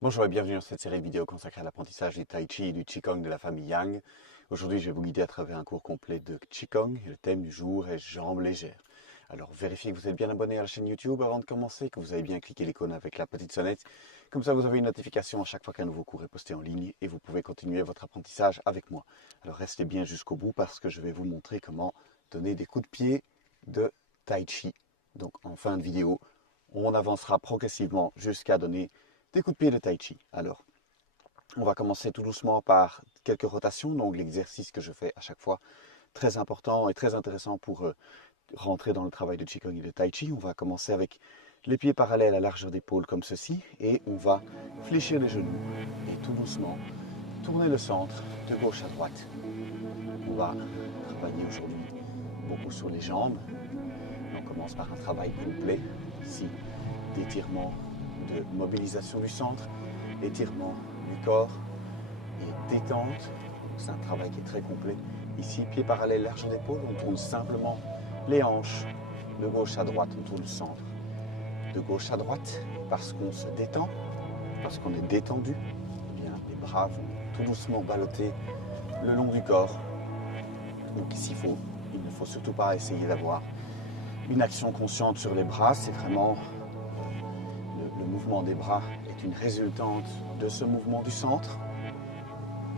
Bonjour et bienvenue dans cette série de vidéos consacrée à l'apprentissage du Tai Chi et du Qigong de la famille Yang. Aujourd'hui, je vais vous guider à travers un cours complet de Qigong et le thème du jour est jambes légères. Alors, vérifiez que vous êtes bien abonné à la chaîne YouTube avant de commencer, que vous avez bien cliqué l'icône avec la petite sonnette. Comme ça, vous avez une notification à chaque fois qu'un nouveau cours est posté en ligne et vous pouvez continuer votre apprentissage avec moi. Alors, restez bien jusqu'au bout parce que je vais vous montrer comment donner des coups de pied de Tai Chi. Donc, en fin de vidéo, on avancera progressivement jusqu'à donner des coups de pied de Tai Chi. Alors, on va commencer tout doucement par quelques rotations. Donc, l'exercice que je fais à chaque fois, très important et très intéressant pour rentrer dans le travail de Qigong et de Tai Chi. On va commencer avec les pieds parallèles à largeur d'épaule comme ceci. Et on va fléchir les genoux et tout doucement tourner le centre de gauche à droite. On va travailler aujourd'hui beaucoup sur les jambes. On commence par un travail complet ici d'étirement, de mobilisation du centre, étirement du corps et détente. C'est un travail qui est très complet. Ici, pied parallèle, largeur d'épaule, on tourne simplement les hanches de gauche à droite, on tourne le centre de gauche à droite parce qu'on se détend, parce qu'on est détendu. Eh bien, les bras vont tout doucement ballotter le long du corps. Donc ici, il ne faut surtout pas essayer d'avoir une action consciente sur les bras, c'est vraiment le mouvement des bras est une résultante de ce mouvement du centre.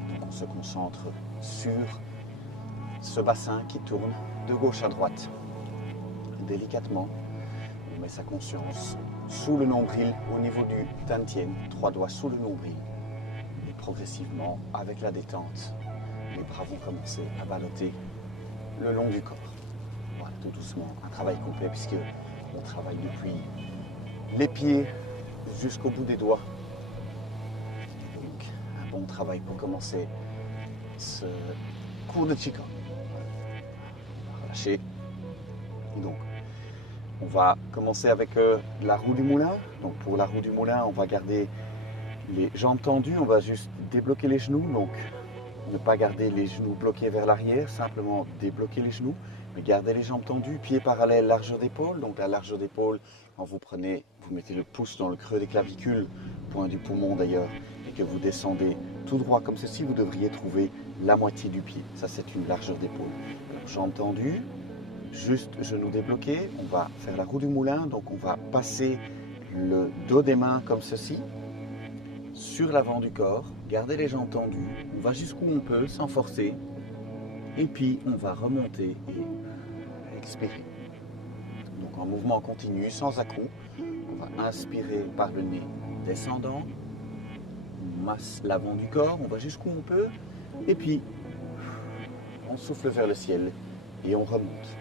Donc on se concentre sur ce bassin qui tourne de gauche à droite. Délicatement, on met sa conscience sous le nombril au niveau du Tantien, 3 doigts sous le nombril. Et progressivement, avec la détente, les bras vont commencer à ballotter le long du corps. Voilà, tout doucement, un travail complet puisque on travaille depuis les pieds jusqu'au bout des doigts. Donc, un bon travail pour commencer ce cours de Qigong. Relâchez. Donc, on va commencer avec la roue du moulin. Donc, pour la roue du moulin, on va garder les jambes tendues. On va juste débloquer les genoux. Donc, ne pas garder les genoux bloqués vers l'arrière, simplement débloquer les genoux, mais garder les jambes tendues, pieds parallèles, largeur d'épaule. Donc la largeur d'épaule, quand vous mettez le pouce dans le creux des clavicules, point du poumon d'ailleurs, et que vous descendez tout droit comme ceci, vous devriez trouver la moitié du pied. Ça, c'est une largeur d'épaule. Alors, jambes tendues, juste genoux débloqués. On va faire la roue du moulin, donc on va passer le dos des mains comme ceci, sur l'avant du corps, garder les jambes tendues, on va jusqu'où on peut sans forcer, et puis on va remonter et expirer. Donc en mouvement continu, sans à-coups, on va inspirer par le nez descendant, on masse l'avant du corps, on va jusqu'où on peut, et puis on souffle vers le ciel et on remonte.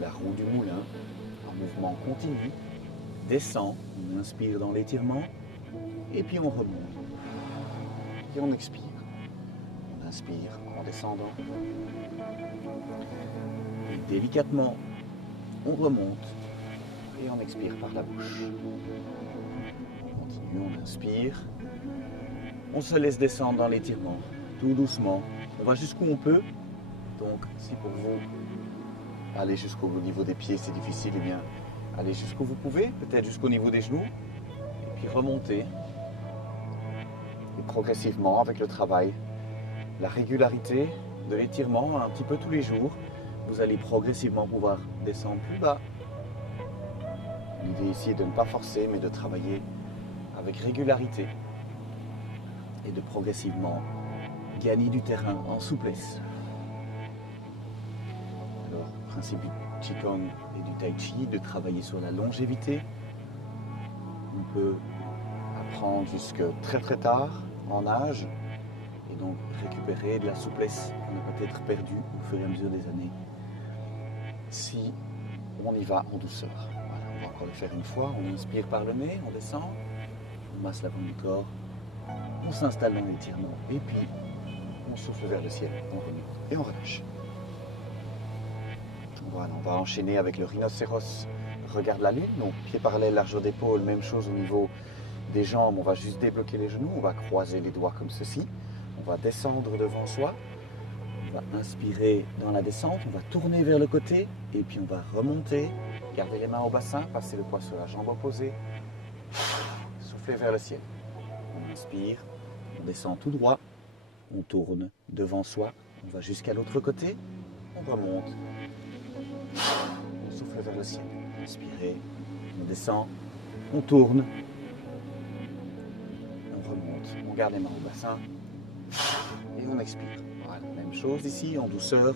La roue du moulin, en mouvement continu, descend, on inspire dans l'étirement, et puis on remonte. Et on expire. On inspire en descendant. Et délicatement, on remonte et on expire par la bouche. On continue, on inspire. On se laisse descendre dans l'étirement, tout doucement. On va jusqu'où on peut. Donc, si pour vous, aller jusqu'au niveau des pieds, c'est difficile, eh bien, allez jusqu'où vous pouvez, peut-être jusqu'au niveau des genoux. Et puis remontez. Et progressivement, avec le travail, la régularité de l'étirement, un petit peu tous les jours, vous allez progressivement pouvoir descendre plus bas. L'idée ici est de ne pas forcer, mais de travailler avec régularité et de progressivement gagner du terrain en souplesse. Alors, principe du Qigong et du Tai Chi, de travailler sur la longévité. On peut apprendre jusque très très tard en âge et donc récupérer de la souplesse qu'on a peut-être perdue au fur et à mesure des années si on y va en douceur. Voilà, on va encore le faire une fois, on inspire par le nez, on descend, on masse l'avant du corps, on s'installe dans l'étirement et puis on souffle vers le ciel, on remonte et on relâche. Voilà, on va enchaîner avec le rhinocéros, regarde la lune, donc pied parallèle, largeur d'épaule, même chose au niveau des jambes, on va juste débloquer les genoux, on va croiser les doigts comme ceci, on va descendre devant soi, on va inspirer dans la descente, on va tourner vers le côté et puis on va remonter, garder les mains au bassin, passer le poids sur la jambe opposée, souffler vers le ciel. On inspire, on descend tout droit, on tourne devant soi, on va jusqu'à l'autre côté, on remonte, on souffle vers le ciel. Inspirez, on descend, on tourne, on remonte, on garde les mains au bassin et on expire. Voilà, même chose ici, en douceur.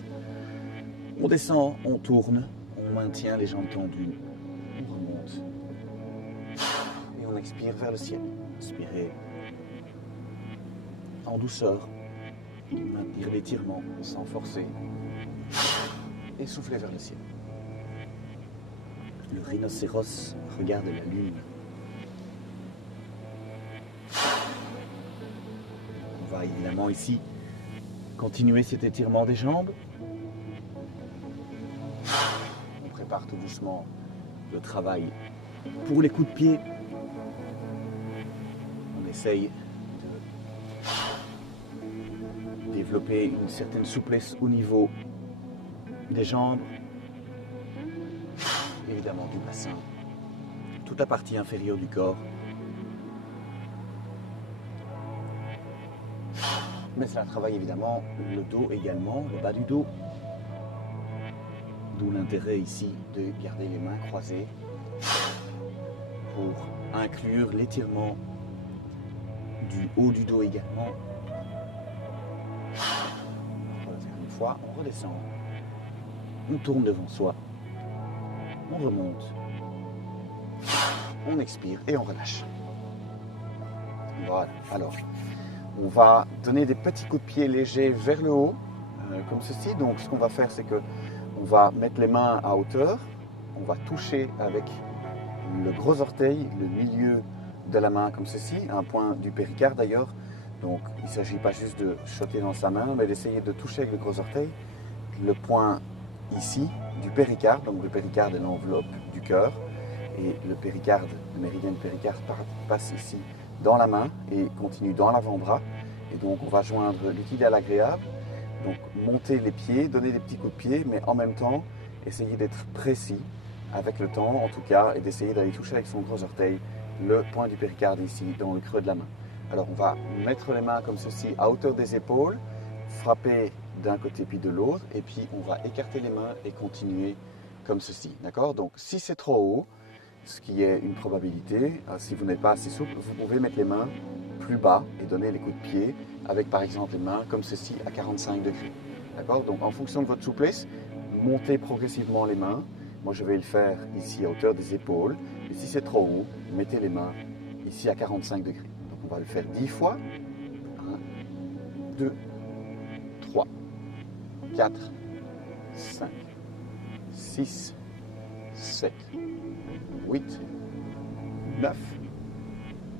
On descend, on tourne, on maintient les jambes tendues, on remonte et on expire vers le ciel. Inspirez en douceur, maintenir l'étirement sans forcer et souffler vers le ciel. Le rhinocéros regarde la lune. On va évidemment ici continuer cet étirement des jambes. On prépare tout doucement le travail pour les coups de pied. On essaye de développer une certaine souplesse au niveau des jambes, évidemment du bassin, toute la partie inférieure du corps. Mais cela travaille évidemment le dos également, le bas du dos. D'où l'intérêt ici de garder les mains croisées pour inclure l'étirement du haut du dos également. On va le faire une fois, on redescend, on tourne devant soi, on remonte, on expire et on relâche. Voilà, alors on va donner des petits coups de pied légers vers le haut, comme ceci. Donc ce qu'on va faire, c'est que on va mettre les mains à hauteur, on va toucher avec le gros orteil, le milieu de la main comme ceci, un point du péricarde d'ailleurs. Donc il ne s'agit pas juste de shotter dans sa main, mais d'essayer de toucher avec le gros orteil le point ici du péricarde. Donc le péricarde est l'enveloppe du cœur et le péricarde, le méridien du péricarde passe ici dans la main et continue dans l'avant-bras. Et donc on va joindre l'utile à l'agréable. Donc monter les pieds, donner des petits coups de pied, mais en même temps essayer d'être précis avec le temps en tout cas et d'essayer d'aller toucher avec son gros orteil le point du péricarde ici dans le creux de la main. Alors on va mettre les mains comme ceci à hauteur des épaules, frapper d'un côté puis de l'autre et puis on va écarter les mains et continuer comme ceci. D'accord? Donc si c'est trop haut, ce qui est une probabilité, si vous n'êtes pas assez souple, vous pouvez mettre les mains plus bas et donner les coups de pied avec par exemple les mains comme ceci à 45 degrés. D'accord? Donc en fonction de votre souplesse, montez progressivement les mains. Moi je vais le faire ici à hauteur des épaules. Et si c'est trop haut, mettez les mains ici à 45 degrés. Donc on va le faire 10 fois. 1, 2, 3, 4, 5, 6, 7, 8, 9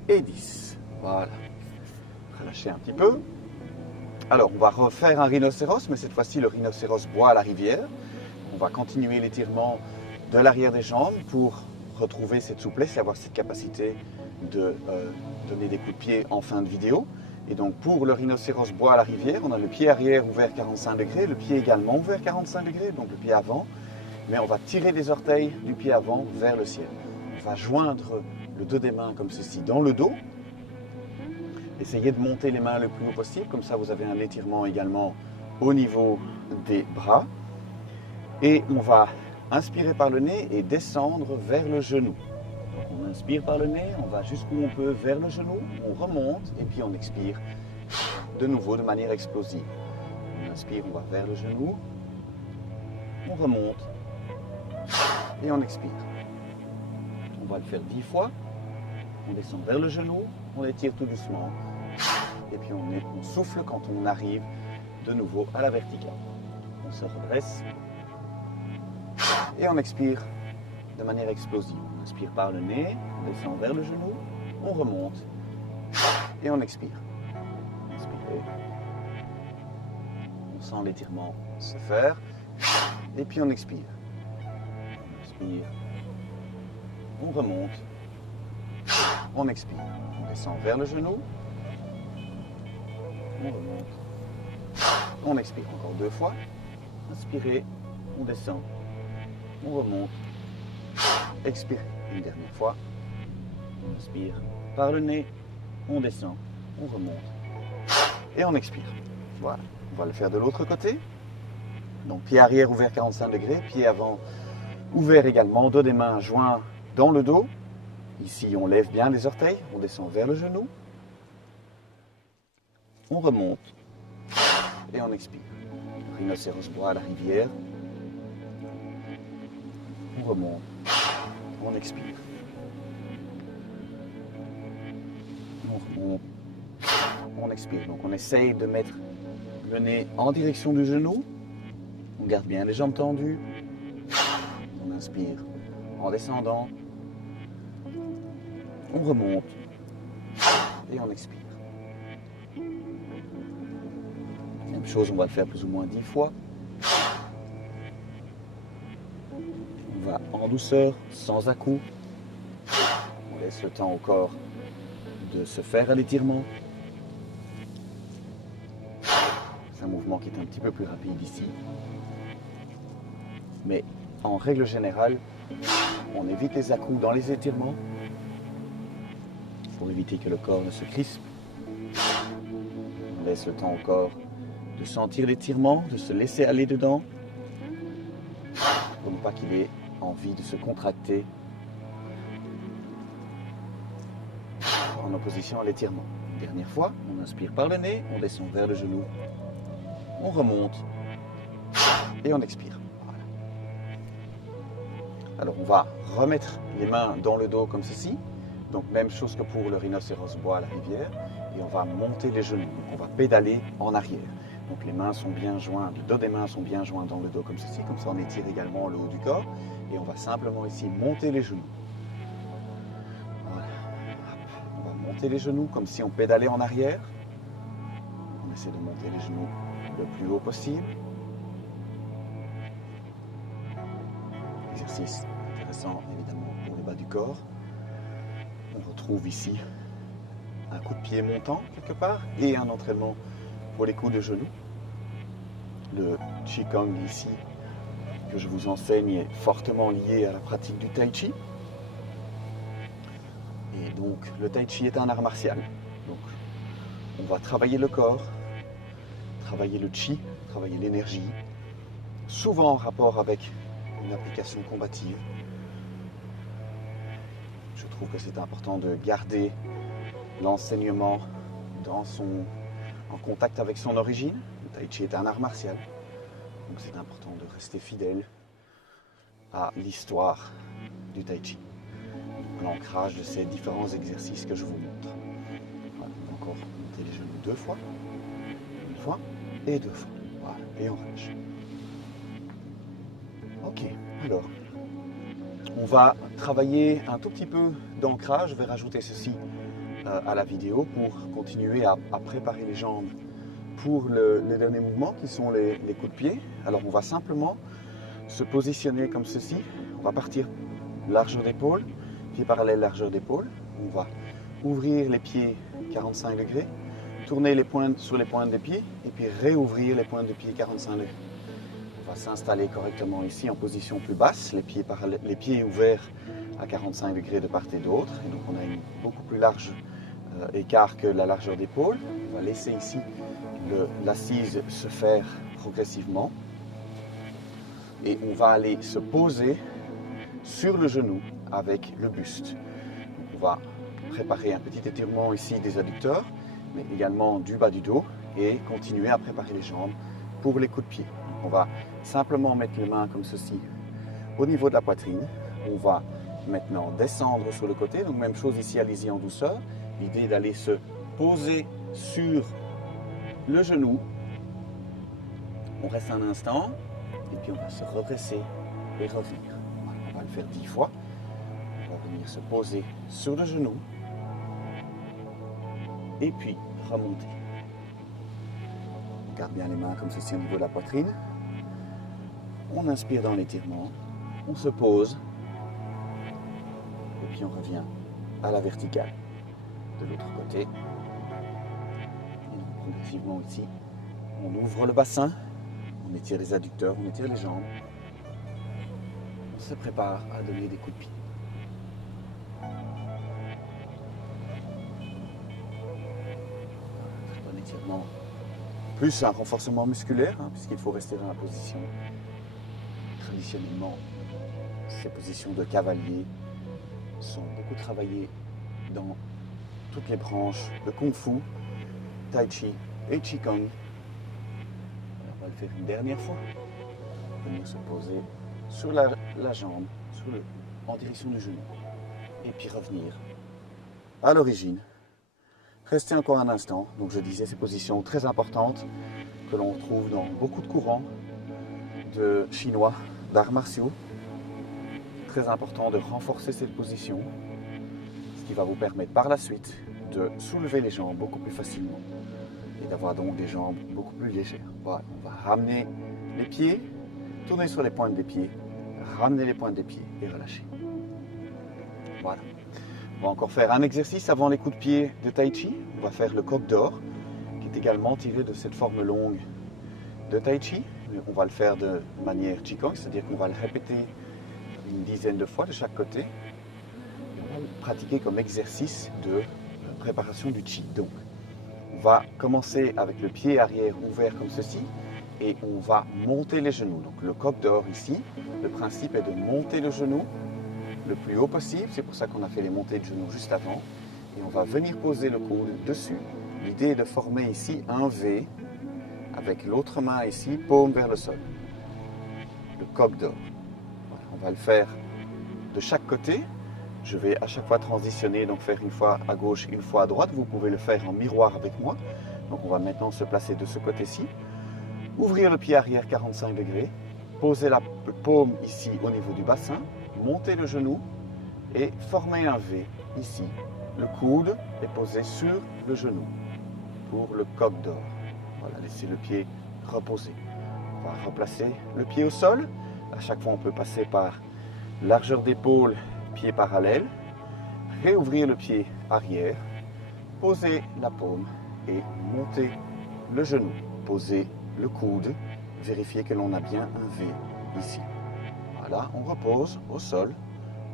et 10. Voilà. Relâchez un petit peu. Alors, on va refaire un rhinocéros, mais cette fois-ci, le rhinocéros boit à la rivière. On va continuer l'étirement de l'arrière des jambes pour retrouver cette souplesse et avoir cette capacité de donner des coups de pied en fin de vidéo. Et donc, pour le rhinocéros boit à la rivière, on a le pied arrière ouvert 45 degrés, le pied également ouvert 45 degrés, donc le pied avant. Mais on va tirer les orteils du pied avant vers le ciel. On va joindre le dos des mains comme ceci dans le dos. Essayez de monter les mains le plus haut possible, comme ça vous avez un étirement également au niveau des bras. Et on va inspirer par le nez et descendre vers le genou. Donc on inspire par le nez, on va jusqu'où on peut vers le genou, on remonte et puis on expire de nouveau de manière explosive. On inspire, on va vers le genou, on remonte et on expire. On va le faire 10 fois. On descend vers le genou, on étire tout doucement et puis on souffle quand on arrive de nouveau à la verticale. On se redresse et on expire de manière explosive. On inspire par le nez, on descend vers le genou, on remonte et on expire. Inspirez. On sent l'étirement se faire et puis on expire. On inspire, on remonte. On expire, on descend vers le genou, on remonte, on expire encore 2 fois, inspirez, on descend, on remonte, expirez une dernière fois, on inspire par le nez, on descend, on remonte et on expire. Voilà, on va le faire de l'autre côté. Donc pied arrière ouvert 45 degrés, pied avant ouvert également, dos des mains joints dans le dos. Ici on lève bien les orteils, on descend vers le genou. On remonte et on expire. Rhinocéros bois à la rivière. On remonte, on expire. On remonte, on expire. Donc on essaye de mettre le nez en direction du genou. On garde bien les jambes tendues. On inspire en descendant. On remonte et on expire. Même chose, on va le faire plus ou moins 10 fois. On va en douceur, sans à-coups. On laisse le temps au corps de se faire à l'étirement. C'est un mouvement qui est un petit peu plus rapide ici. Mais en règle générale, on évite les à-coups dans les étirements pour éviter que le corps ne se crispe. On laisse le temps au corps de sentir l'étirement, de se laisser aller dedans, pour ne pas qu'il ait envie de se contracter en opposition à l'étirement. Une dernière fois, on inspire par le nez, on descend vers le genou, on remonte et on expire. Voilà. Alors on va remettre les mains dans le dos comme ceci. Donc même chose que pour le rhinocéros bois à la rivière. Et on va monter les genoux. Donc on va pédaler en arrière. Donc les mains sont bien jointes, le dos des mains sont bien joints dans le dos comme ceci. Comme ça on étire également le haut du corps. Et on va simplement ici monter les genoux. Voilà. On va monter les genoux comme si on pédalait en arrière. On essaie de monter les genoux le plus haut possible. Exercice intéressant évidemment pour le bas du corps. On retrouve ici un coup de pied montant quelque part et un entraînement pour les coups de genoux. Le Qigong ici que je vous enseigne est fortement lié à la pratique du Tai Chi. Et donc le Tai Chi est un art martial. Donc on va travailler le corps, travailler le Chi, travailler l'énergie, souvent en rapport avec une application combative. Je trouve que c'est important de garder l'enseignement en contact avec son origine. Le Tai Chi est un art martial, donc c'est important de rester fidèle à l'histoire du Tai Chi, l'ancrage de ces différents exercices que je vous montre. Voilà, on va encore monter les genoux 2 fois, une fois et 2 fois. Voilà, et on relâche. Ok, alors on va travailler un tout petit peu d'ancrage. Je vais rajouter ceci à la vidéo pour continuer à préparer les jambes pour les derniers mouvements qui sont les coups de pied. Alors on va simplement se positionner comme ceci. On va partir largeur d'épaule, pied parallèle, largeur d'épaule. On va ouvrir les pieds 45 degrés, tourner les pointes sur les pointes des pieds et puis réouvrir les pointes de pied 45 degrés. On va s'installer correctement ici en position plus basse, les pieds ouverts à 45 degrés de part et d'autre. Et donc on a une beaucoup plus large écart que la largeur d'épaule. On va laisser ici l'assise se faire progressivement. Et on va aller se poser sur le genou avec le buste. Donc on va préparer un petit étirement ici des adducteurs, mais également du bas du dos et continuer à préparer les jambes pour les coups de pied. On va simplement mettre les mains comme ceci au niveau de la poitrine. On va maintenant descendre sur le côté. Donc même chose ici, allez-y en douceur. L'idée d'aller se poser sur le genou. On reste un instant et puis on va se redresser et revenir. Voilà, on va le faire 10 fois. On va venir se poser sur le genou et puis remonter. On garde bien les mains comme ceci au niveau de la poitrine. On inspire dans l'étirement, on se pose et puis on revient à la verticale de l'autre côté. Et donc, progressivement ici, on ouvre le bassin, on étire les adducteurs, on étire les jambes. On se prépare à donner des coups de pied. Vraiment plus un renforcement musculaire, hein, puisqu'il faut rester dans la position. Traditionnellement, ces positions de cavalier sont beaucoup travaillées dans toutes les branches de Kung Fu, Tai Chi et Qigong. Alors, on va le faire une dernière fois. Venir se poser sur la jambe, en direction du genou. Et puis revenir à l'origine. Restez encore un instant. Donc je disais, ces positions très importantes que l'on retrouve dans beaucoup de courants de chinois, d'arts martiaux. Très important de renforcer cette position, ce qui va vous permettre par la suite de soulever les jambes beaucoup plus facilement et d'avoir donc des jambes beaucoup plus légères. Voilà, on va ramener les pieds, tourner sur les pointes des pieds, ramener les pointes des pieds et relâcher. Voilà. On va encore faire un exercice avant les coups de pied de Tai Chi. On va faire le coq d'or, qui est également tiré de cette forme longue de Tai Chi. On va le faire de manière Qigong, c'est-à-dire qu'on va le répéter une dizaine de fois de chaque côté. Et on va le pratiquer comme exercice de préparation du Qi. Donc, on va commencer avec le pied arrière ouvert comme ceci et on va monter les genoux. Donc le coq d'or ici, le principe est de monter le genou le plus haut possible. C'est pour ça qu'on a fait les montées de genoux juste avant. Et on va venir poser le coude dessus. L'idée est de former ici un V avec l'autre main ici, paume vers le sol. Le coq d'or. Voilà, on va le faire de chaque côté. Je vais à chaque fois transitionner, donc faire une fois à gauche, une fois à droite. Vous pouvez le faire en miroir avec moi. Donc on va maintenant se placer de ce côté-ci. Ouvrir le pied arrière 45 degrés. Poser la paume ici au niveau du bassin. Monter le genou et former un V ici. Le coude est posé sur le genou pour le coq d'or. Voilà, laissez le pied reposer. On va replacer le pied au sol. À chaque fois, on peut passer par largeur d'épaule, pied parallèle. Réouvrir le pied arrière. Poser la paume et monter le genou. Poser le coude. Vérifier que l'on a bien un V ici. Voilà, on repose au sol.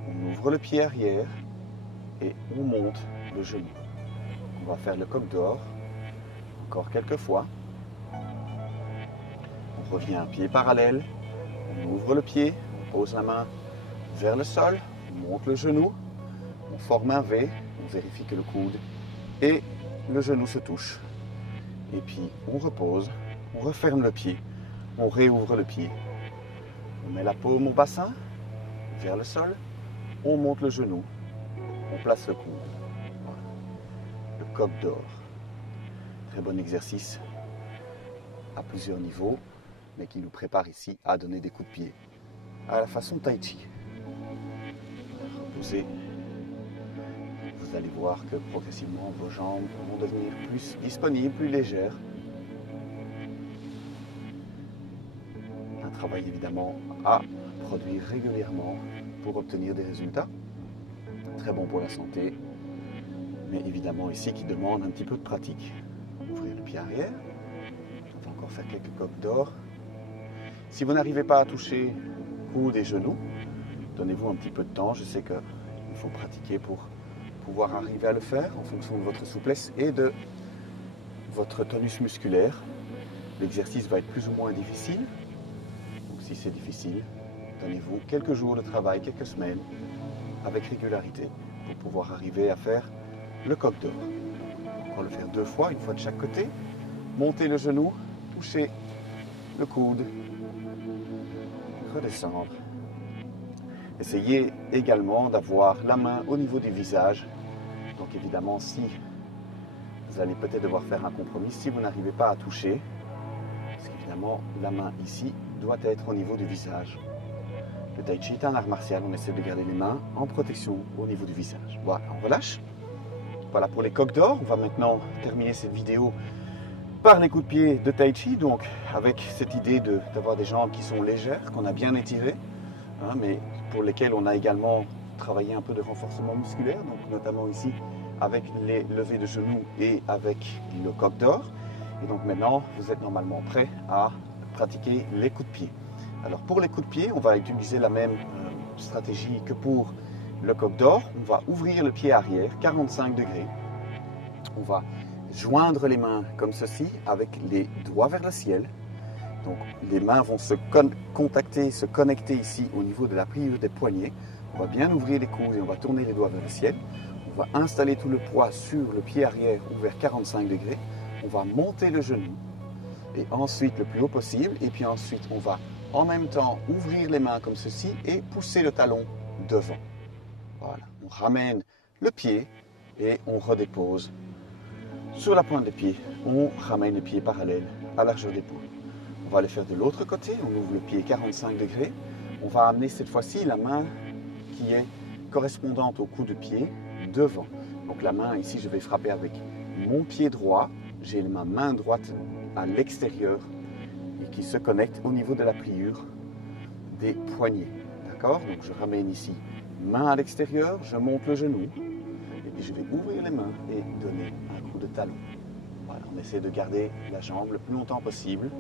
On ouvre le pied arrière et on monte le genou. On va faire le coq d'or encore quelques fois. On revient un pied parallèle, on ouvre le pied, on pose la main vers le sol, on monte le genou, on forme un V, on vérifie que le coude et le genou se touchent. Et puis on repose, on referme le pied, on réouvre le pied. On met la paume au bassin, vers le sol, on monte le genou, on place le coude. Voilà. Le coq d'or. Très bon exercice à plusieurs niveaux, mais qui nous prépare ici à donner des coups de pied à la façon Tai Chi. Reposez. Vous allez voir que progressivement vos jambes vont devenir plus disponibles, plus légères. Un travail évidemment à produire régulièrement pour obtenir des résultats. Très bon pour la santé, mais évidemment ici qui demande un petit peu de pratique. Ouvrir le pied arrière. On va encore faire quelques coqs d'or. Si vous n'arrivez pas à toucher coude et genoux, donnez-vous un petit peu de temps. Je sais qu'il faut pratiquer pour pouvoir arriver à le faire en fonction de votre souplesse et de votre tonus musculaire. L'exercice va être plus ou moins difficile. Donc si c'est difficile, donnez-vous quelques jours de travail, quelques semaines, avec régularité, pour pouvoir arriver à faire le coq d'or. On va le faire 2 fois, une fois de chaque côté. Montez le genou, touchez le coude, redescendre. Essayez également d'avoir la main au niveau du visage. Donc évidemment, si vous allez peut-être devoir faire un compromis, si vous n'arrivez pas à toucher, parce qu'évidemment, la main ici doit être au niveau du visage. Le Tai Chi est un art martial, on essaie de garder les mains en protection au niveau du visage. Voilà, on relâche. Voilà pour les coqs d'or. On va maintenant terminer cette vidéo par les coups de pied de Tai Chi, donc avec cette idée d'avoir des jambes qui sont légères, qu'on a bien étirées, hein, mais pour lesquelles on a également travaillé un peu de renforcement musculaire, donc notamment ici avec les levées de genoux et avec le coq d'or. Et donc maintenant, vous êtes normalement prêt à pratiquer les coups de pied. Alors pour les coups de pied, on va utiliser la même stratégie que pour le coq d'or. On va ouvrir le pied arrière, 45 degrés. On va joindre les mains comme ceci avec les doigts vers le ciel. Donc les mains vont se connecter ici au niveau de la pliure des poignets. On va bien ouvrir les coudes et on va tourner les doigts vers le ciel. On va installer tout le poids sur le pied arrière ouvert 45 degrés. On va monter le genou et ensuite le plus haut possible. Et puis ensuite on va en même temps ouvrir les mains comme ceci et pousser le talon devant. Voilà, on ramène le pied et on redépose sur la pointe des pieds. On ramène le pied parallèle à largeur d'épaule. On va le faire de l'autre côté, on ouvre le pied 45 degrés. On va amener cette fois-ci la main qui est correspondante au coup de pied devant. Donc la main ici, je vais frapper avec mon pied droit. J'ai ma main droite à l'extérieur et qui se connecte au niveau de la pliure des poignets. D'accord? Donc je ramène ici main à l'extérieur, je monte le genou et puis je vais ouvrir les mains et donner un coup de talon. Voilà, on essaie de garder la jambe le plus longtemps possible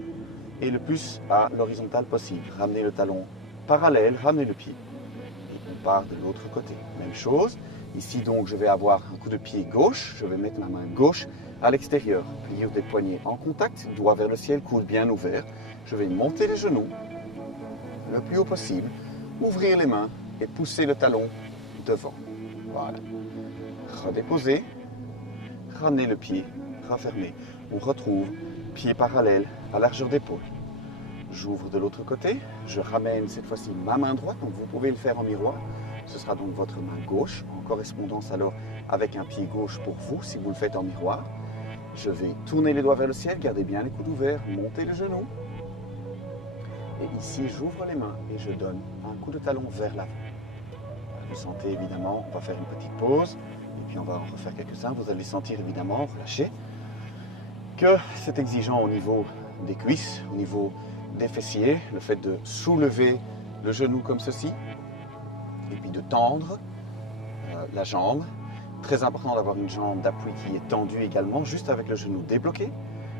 et le plus à l'horizontale possible. Ramenez le talon parallèle, ramenez le pied. Et on part de l'autre côté. Même chose. Ici donc je vais avoir un coup de pied gauche. Je vais mettre ma main gauche à l'extérieur. Pliure des poignets en contact, doigt vers le ciel, coude bien ouvert. Je vais monter les genoux le plus haut possible, ouvrir les mains et pousser le talon devant. Voilà. Redéposer, ramener le pied, refermer. On retrouve pied parallèle à largeur d'épaule. J'ouvre de l'autre côté, je ramène cette fois-ci ma main droite, donc vous pouvez le faire en miroir. Ce sera donc votre main gauche, en correspondance alors avec un pied gauche pour vous, si vous le faites en miroir. Je vais tourner les doigts vers le ciel, gardez bien les coudes ouverts, monter le genou. Et ici, j'ouvre les mains et je donne un coup de talon vers l'avant. Vous sentez évidemment, on va faire une petite pause, et puis on va en refaire quelques-uns. Vous allez sentir évidemment, relâcher, que c'est exigeant au niveau des cuisses, au niveau des fessiers, le fait de soulever le genou comme ceci, et puis de tendre la jambe. Très important d'avoir une jambe d'appui qui est tendue également, juste avec le genou débloqué.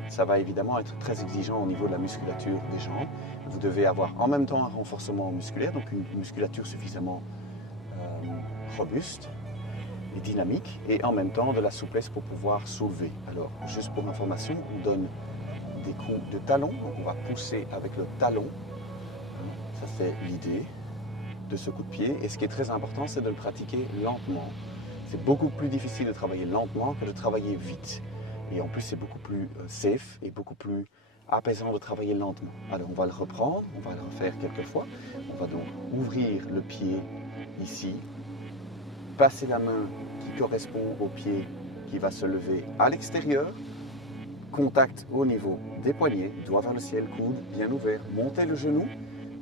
Ça va évidemment être très exigeant au niveau de la musculature des jambes. Vous devez avoir en même temps un renforcement musculaire, donc une musculature suffisamment robuste et dynamique, et en même temps de la souplesse pour pouvoir soulever. Alors, juste pour information, on donne des coups de talon, donc on va pousser avec le talon. Ça c'est l'idée de ce coup de pied. Et ce qui est très important, c'est de le pratiquer lentement. C'est beaucoup plus difficile de travailler lentement que de travailler vite. Et en plus, c'est beaucoup plus safe et beaucoup plus apaisant de travailler lentement. Alors, on va le reprendre, on va le refaire quelques fois. On va donc ouvrir le pied ici, passer la main qui correspond au pied qui va se lever à l'extérieur, contact au niveau des poignets, doigt vers le ciel, coude bien ouvert, monter le genou,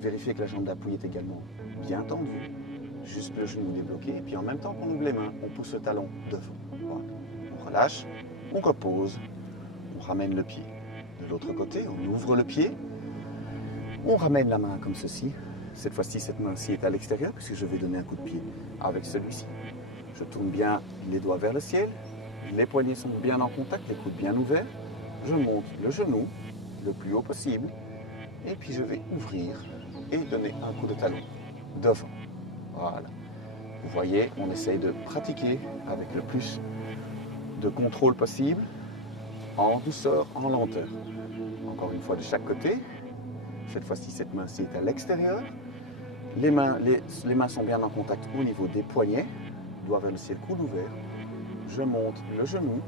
vérifier que la jambe d'appui est également bien tendue, juste le genou débloqué, et puis en même temps qu'on ouvre les mains, on pousse le talon devant. Voilà. On relâche, on repose, on ramène le pied. De l'autre côté, on ouvre le pied, on ramène la main comme ceci. Cette fois-ci, cette main-ci est à l'extérieur puisque je vais donner un coup de pied avec celui-ci. Je tourne bien les doigts vers le ciel, les poignets sont bien en contact, les coudes bien ouverts. Je monte le genou le plus haut possible et puis je vais ouvrir et donner un coup de talon devant. Voilà. Vous voyez, on essaye de pratiquer avec le plus de contrôle possible, en douceur, en lenteur. Encore une fois de chaque côté. Cette fois-ci, cette main-ci est à l'extérieur. Les mains sont bien en contact au niveau des poignets. Doigt vers le ciel, coude ouvert. Je monte le genou.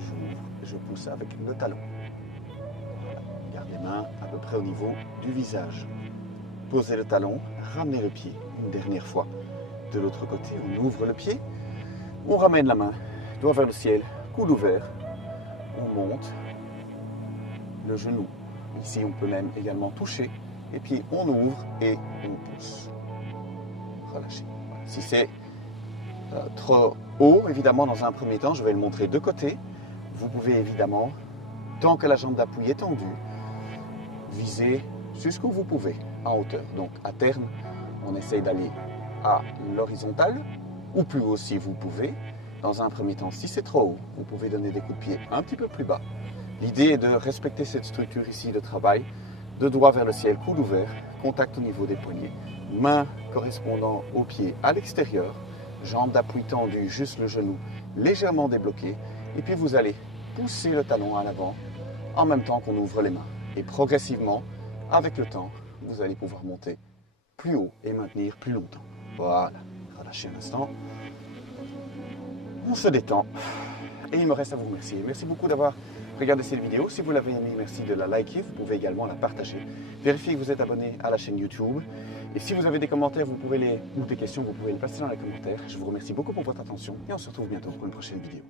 J'ouvre, je pousse avec le talon. Voilà. Garde les mains à peu près au niveau du visage. Posez le talon, ramenez le pied une dernière fois. De l'autre côté, on ouvre le pied. On ramène la main, doigt vers le ciel, coude ouvert. On monte le genou. Ici, on peut même également toucher. Et puis, on ouvre et on pousse. Relâchez. Si c'est trop haut, évidemment, dans un premier temps, je vais le montrer de côté. Vous pouvez évidemment, tant que la jambe d'appui est tendue, viser jusqu'où vous pouvez, en hauteur. Donc, à terme, on essaye d'aller à l'horizontale, ou plus haut si vous pouvez. Dans un premier temps, si c'est trop haut, vous pouvez donner des coups de pied un petit peu plus bas. L'idée est de respecter cette structure ici de travail, de doigt vers le ciel, coude ouvert, contact au niveau des poignets, main correspondant au pied à l'extérieur, jambe d'appui tendue, juste le genou légèrement débloqué. Et puis vous allez pousser le talon à l'avant en même temps qu'on ouvre les mains. Et progressivement, avec le temps, vous allez pouvoir monter plus haut et maintenir plus longtemps. Voilà, relâchez un instant. On se détend. Et il me reste à vous remercier. Merci beaucoup d'avoir regardé cette vidéo. Si vous l'avez aimée, merci de la liker. Vous pouvez également la partager. Vérifiez que vous êtes abonné à la chaîne YouTube. Et si vous avez des commentaires, ou des questions, vous pouvez les placer dans les commentaires. Je vous remercie beaucoup pour votre attention et on se retrouve bientôt pour une prochaine vidéo.